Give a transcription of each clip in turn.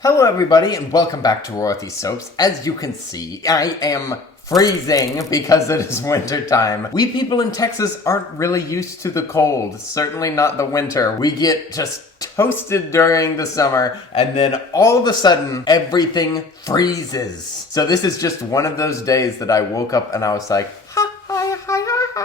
Hello everybody and welcome back to Rorothy Soaps. As you can see, I am freezing because it is winter time. We people in Texas aren't really used to the cold, certainly not the winter. We get just toasted during the summer and then all of a sudden everything freezes. So this is just one of those days that I woke up and I was like, ha.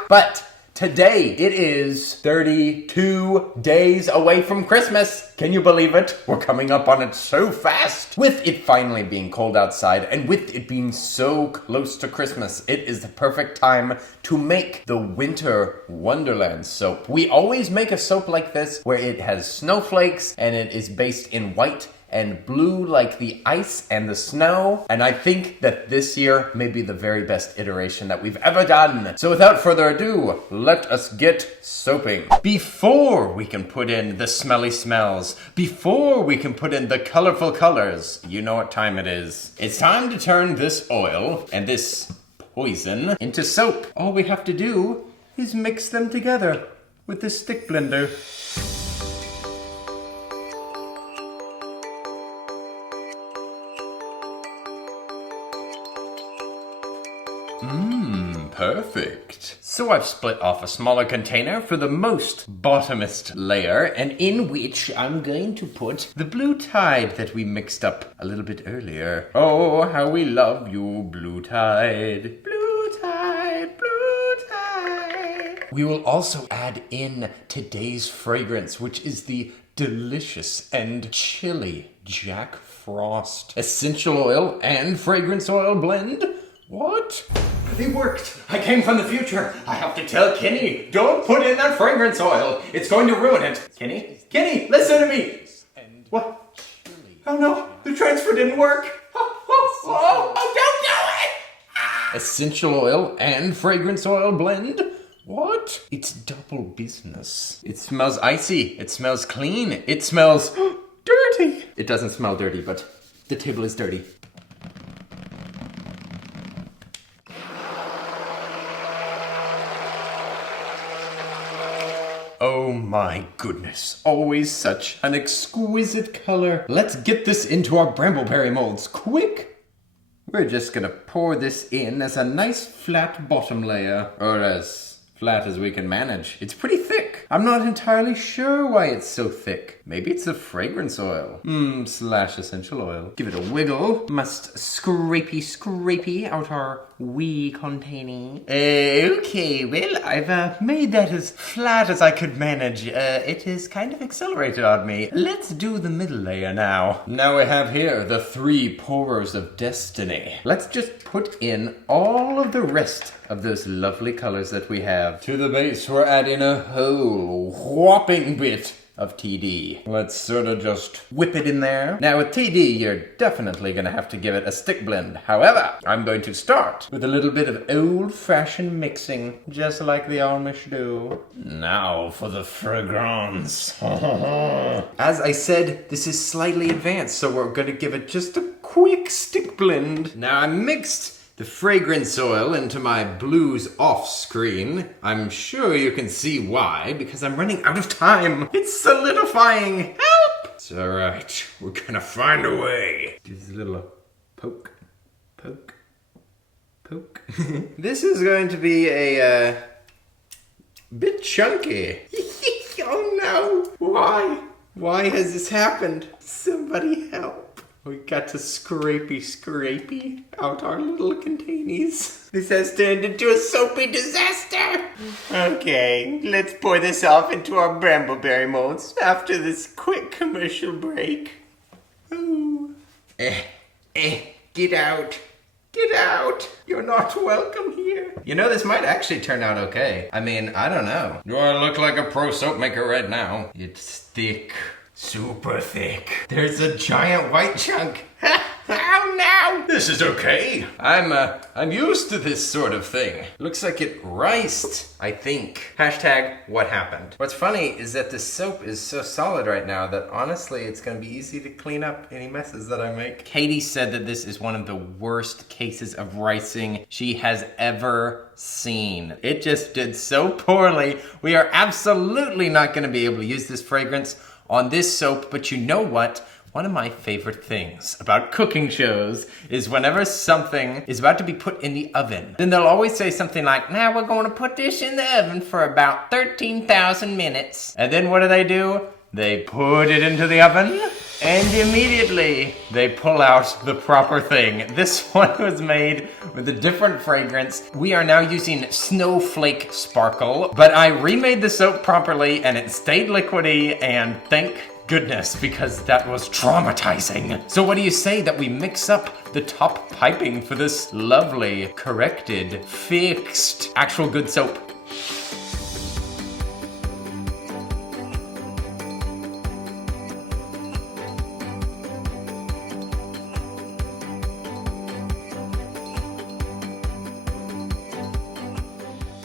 But today, it is 32 days away from Christmas. Can you believe it? We're coming up on it so fast. With it finally being cold outside and with it being so close to Christmas, it is the perfect time to make the Winter Wonderland soap. We always make a soap like this where it has snowflakes and it is based in white and blue like the ice and the snow. And I think that this year may be the very best iteration that we've ever done. So without further ado, let us get soaping. Before we can put in the smelly smells, before we can put in the colorful colors, you know what time it is. It's time to turn this oil and this poison into soap. All we have to do is mix them together with this stick blender. Perfect. So I've split off a smaller container for the most bottomest layer, and in which I'm going to put the blue tide that we mixed up a little bit earlier. Oh, how we love you, blue tide. Blue tide, blue tide. We will also add in today's fragrance, which is the delicious and chilly Jack Frost essential oil and fragrance oil blend. What? It worked! I came from the future! I have to tell Kenny, don't put in that fragrance oil! It's going to ruin it! Kenny? Kenny, listen to me! What? Oh no, the transfer didn't work! Oh, don't do it! Essential oil and fragrance oil blend? What? It's double business. It smells icy, it smells clean, it smells dirty! It doesn't smell dirty, but the table is dirty. Oh my goodness, always such an exquisite color. Let's get this into our brambleberry molds, quick! We're just gonna pour this in as a nice flat bottom layer, or as flat as we can manage. It's pretty thick. I'm not entirely sure why it's so thick. Maybe it's the fragrance oil. Slash essential oil. Give it a wiggle. Must scrapey out our wee container. Okay, well, I've made that as flat as I could manage. It is kind of accelerated on me. Let's do the middle layer now. Now we have here the 3 pourers of destiny. Let's just put in all of the rest of those lovely colors that we have. To the base, we're adding a whole whopping bit of TD. Let's sort of just whip it in there. Now with TD, you're definitely gonna have to give it a stick blend. However, I'm going to start with a little bit of old-fashioned mixing, just like the Amish do. Now for the fragrance. As I said, this is slightly advanced, so we're gonna give it just a quick stick blend. Now I mixed the fragrance oil into my blues off screen. I'm sure you can see why, because I'm running out of time. It's solidifying. Help! It's all right. We're gonna find a way. Just a little poke. This is going to be a bit chunky. Oh no! Why has this happened? Somebody help. We got to scrapey out our little containers. This has turned into a soapy disaster. Okay, let's pour this off into our brambleberry molds after this quick commercial break. Ooh. Get out. Get out. You're not welcome here. You know, this might actually turn out okay. I mean, I don't know. Do I look like a pro soap maker right now? It's thick. Super thick. There's a giant white chunk. Oh no! This is okay. I'm used to this sort of thing. Looks like it riced, I think. Hashtag what happened. What's funny is that this soap is so solid right now that honestly it's gonna be easy to clean up any messes that I make. Katie said that this is one of the worst cases of ricing she has ever seen. It just did so poorly. We are absolutely not gonna be able to use this fragrance on this soap, but you know what? One of my favorite things about cooking shows is whenever something is about to be put in the oven, then they'll always say something like, now we're going to put this in the oven for about 13,000 minutes. And then what do? They put it into the oven, and immediately they pull out the proper thing. This one was made with a different fragrance. We are now using Snowflake Sparkle, but I remade the soap properly and it stayed liquidy, and thank goodness, because that was traumatizing. So what do you say that we mix up the top piping for this lovely, corrected, fixed, actual good soap?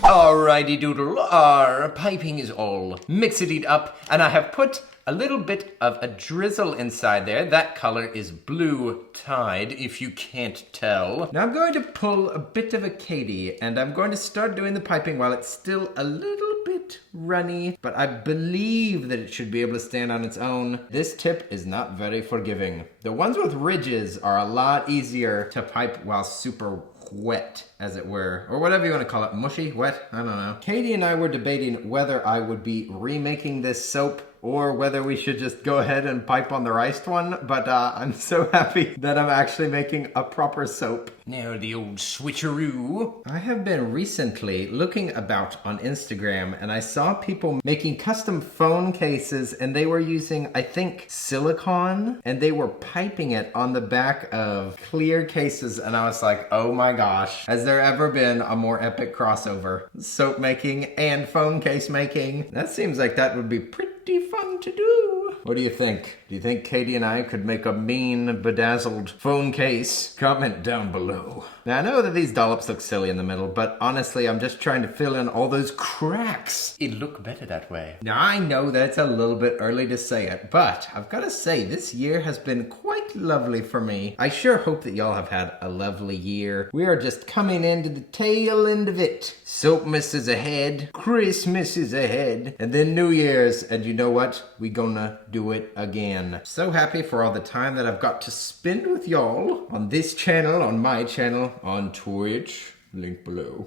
Alrighty doodle, our piping is all mixed up, and I have put a little bit of a drizzle inside there. That color is Blue Tide, if you can't tell. Now I'm going to pull a bit of a Katie, and I'm going to start doing the piping while it's still a little bit runny, but I believe that it should be able to stand on its own. This tip is not very forgiving. The ones with ridges are a lot easier to pipe while super wet, as it were, or whatever you want to call it. Mushy, wet, I don't know. Katie and I were debating whether I would be remaking this soap or whether we should just go ahead and pipe on the riced one, but I'm so happy that I'm actually making a proper soap. Now the old switcheroo. I have been recently looking about on Instagram, and I saw people making custom phone cases, and they were using, I think, silicone, and they were piping it on the back of clear cases, and I was like, oh my gosh, has there ever been a more epic crossover? Soap making and phone case making. That seems like that would be pretty fun to do. What do you think? Do you think Katie and I could make a mean, bedazzled phone case? Comment down below. Now, I know that these dollops look silly in the middle, but honestly, I'm just trying to fill in all those cracks. It'd look better that way. Now, I know that it's a little bit early to say it, but I've got to say, this year has been quite lovely for me. I sure hope that y'all have had a lovely year. We are just coming into the tail end of it. Soapmas is ahead, Christmas is ahead, and then New Year's, and you know what? We gonna do it again. So happy for all the time that I've got to spend with y'all on this channel, on my channel, on Twitch. Link below.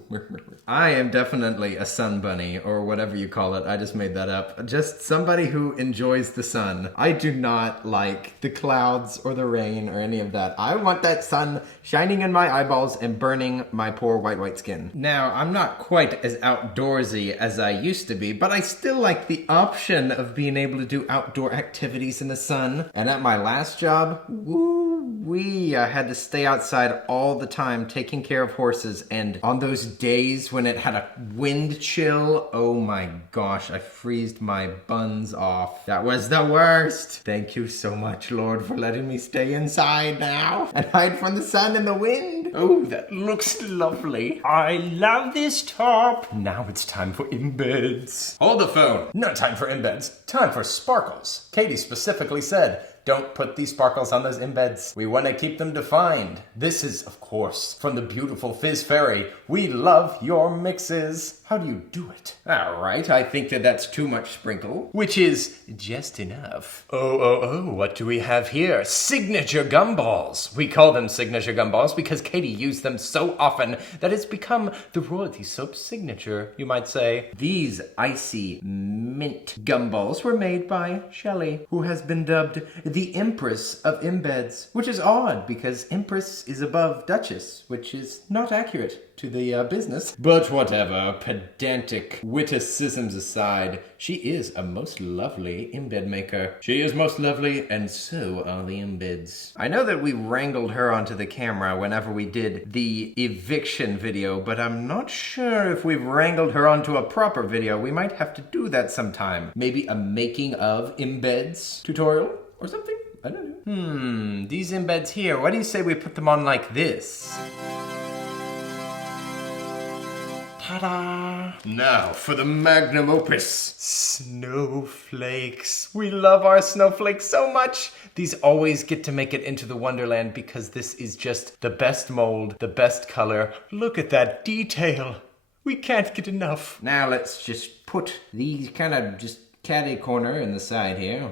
I am definitely a sun bunny, or whatever you call it. I just made that up. Just somebody who enjoys the sun. I do not like the clouds or the rain or any of that. I want that sun shining in my eyeballs and burning my poor white skin. Now, I'm not quite as outdoorsy as I used to be, but I still like the option of being able to do outdoor activities in the sun. And at my last job, I had to stay outside all the time taking care of horses, and on those days when it had a wind chill, oh my gosh, I freezed my buns off. That was the worst. Thank you so much, Lord, for letting me stay inside now and hide from the sun and the wind. Oh, that looks lovely. I love this top. Now it's time for embeds. Hold the phone. No time for embeds. Time for sparkles. Katie specifically said, don't put these sparkles on those embeds. We want to keep them defined. This is, of course, from the beautiful Fizz Fairy. We love your mixes. How do you do it? All right, I think that that's too much sprinkle, which is just enough. Oh, what do we have here? Signature gumballs. We call them signature gumballs because Katie used them so often that it's become the Royalty Soap signature, you might say. These icy mint gumballs were made by Shelley, who has been dubbed the Empress of Embeds, which is odd because Empress is above Duchess, which is not accurate to the business. But whatever, pedantic witticisms aside, she is a most lovely embed maker. She is most lovely, and so are the embeds. I know that we wrangled her onto the camera whenever we did the eviction video, but I'm not sure if we've wrangled her onto a proper video. We might have to do that sometime. Maybe a making of embeds tutorial or something? I don't know. These embeds here, why do you say we put them on like this? Ta-da! Now for the magnum opus. Snowflakes. We love our snowflakes so much. These always get to make it into the Wonderland because this is just the best mold, the best color. Look at that detail. We can't get enough. Now let's just put these kind of just catty corner in the side here.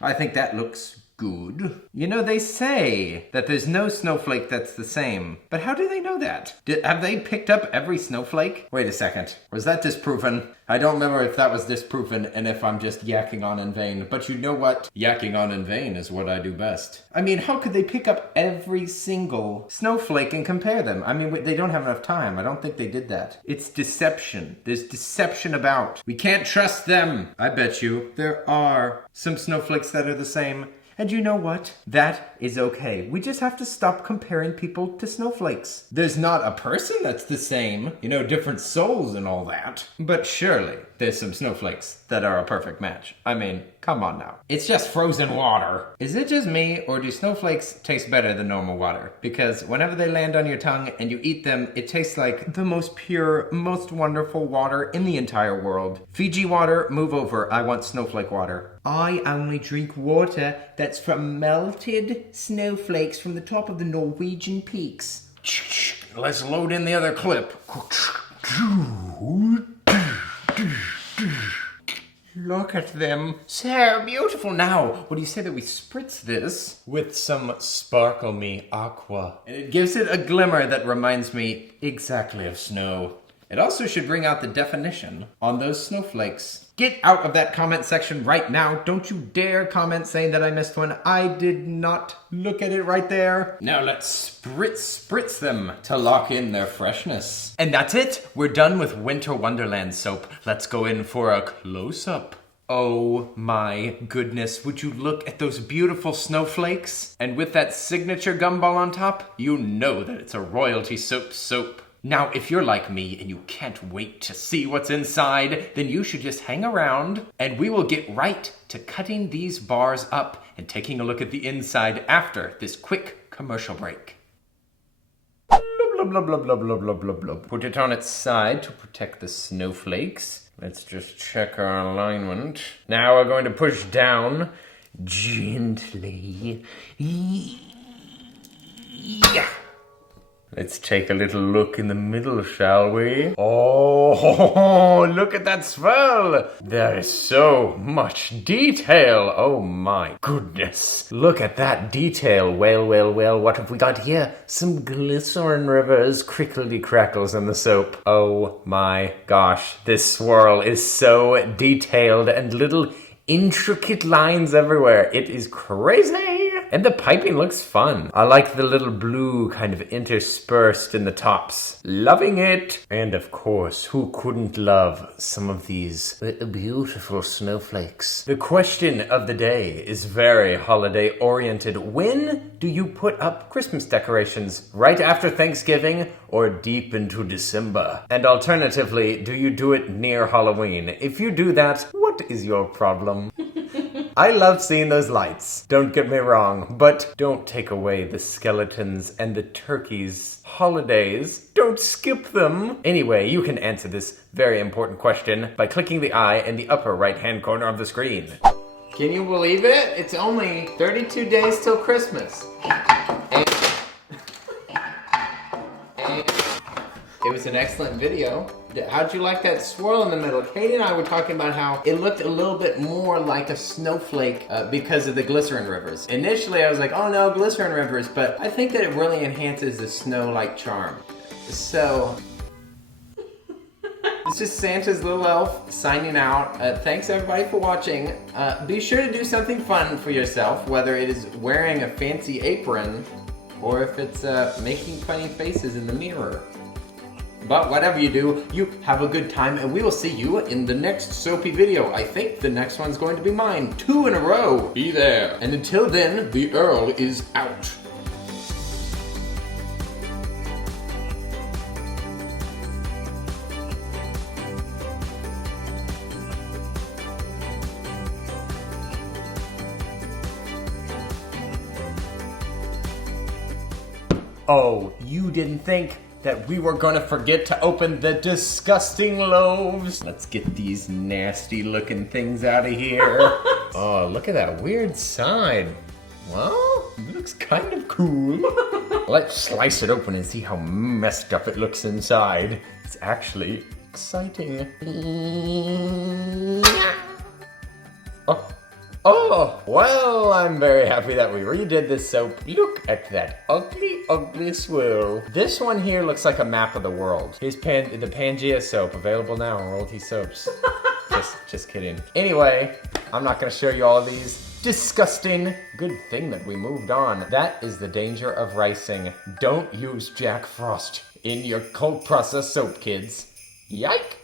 I think that looks good. You know, they say that there's no snowflake that's the same. But how do they know that? Have they picked up every snowflake? Wait a second. Was that disproven? I don't remember if that was disproven and if I'm just yakking on in vain. But you know what? Yakking on in vain is what I do best. I mean, how could they pick up every single snowflake and compare them? I mean, they don't have enough time. I don't think they did that. It's deception. There's deception about. We can't trust them. I bet you there are some snowflakes that are the same. And you know what? That is okay. We just have to stop comparing people to snowflakes. There's not a person that's the same, you know, different souls and all that. But surely there's some snowflakes that are a perfect match. I mean, come on now. It's just frozen water. Is it just me, or do snowflakes taste better than normal water? Because whenever they land on your tongue and you eat them, it tastes like the most pure, most wonderful water in the entire world. Fiji water, move over. I want snowflake water. I only drink water that's from melted snowflakes from the top of the Norwegian peaks. Let's load in the other clip. Look at them. So beautiful. Now, what do you say that we spritz this with some Sparkle Me Aqua? And it gives it a glimmer that reminds me exactly of snow. It also should bring out the definition on those snowflakes. Get out of that comment section right now. Don't you dare comment saying that I missed one. I did not look at it right there. Now let's spritz them to lock in their freshness. And that's it. We're done with Winter Wonderland soap. Let's go in for a close-up. Oh my goodness, would you look at those beautiful snowflakes? And with that signature gumball on top, you know that it's a royalty soap. Now, if you're like me and you can't wait to see what's inside, then you should just hang around and we will get right to cutting these bars up and taking a look at the inside after this quick commercial break. Put it on its side to protect the snowflakes. Let's just check our alignment. Now we're going to push down gently. Yeah. Let's take a little look in the middle, shall we? Oh, look at that swirl! There is so much detail. Oh my goodness. Look at that detail. Well, what have we got here? Some glycerin rivers, crickly crackles in the soap. Oh my gosh, this swirl is so detailed and little intricate lines everywhere. It is crazy. And the piping looks fun. I like the little blue kind of interspersed in the tops. Loving it. And of course, who couldn't love some of these beautiful snowflakes? The question of the day is very holiday oriented. When do you put up Christmas decorations? Right after Thanksgiving or deep into December? And alternatively, do you do it near Halloween? If you do that, what is your problem? I love seeing those lights, don't get me wrong, but don't take away the skeletons and the turkeys' holidays. Don't skip them. Anyway, you can answer this very important question by clicking the eye in the upper right-hand corner of the screen. Can you believe it? It's only 32 days till Christmas. It was an excellent video. How'd you like that swirl in the middle? Katie and I were talking about how it looked a little bit more like a snowflake because of the glycerin rivers. Initially I was like, oh no, glycerin rivers, but I think that it really enhances the snow-like charm. So, this is Santa's little elf signing out. Thanks everybody for watching. Be sure to do something fun for yourself, whether it is wearing a fancy apron or if it's making funny faces in the mirror. But whatever you do, you have a good time, and we will see you in the next soapy video. I think the next one's going to be mine. 2 in a row. Be there. And until then, the Earl is out. Oh, you didn't think that we were gonna forget to open the disgusting loaves. Let's get these nasty looking things out of here. Oh, look at that weird side. Well, it looks kind of cool. Let's slice it open and see how messed up it looks inside. It's actually exciting. Oh, Oh, well, I'm very happy that we redid this soap. Look at that ugly, ugly swirl. This one here looks like a map of the world. Here's the Pangea soap, available now on Royalty Soaps. Just kidding. Anyway, I'm not gonna show you all of these. Disgusting. Good thing that we moved on. That is the danger of ricing. Don't use Jack Frost in your cold process soap, kids. Yike!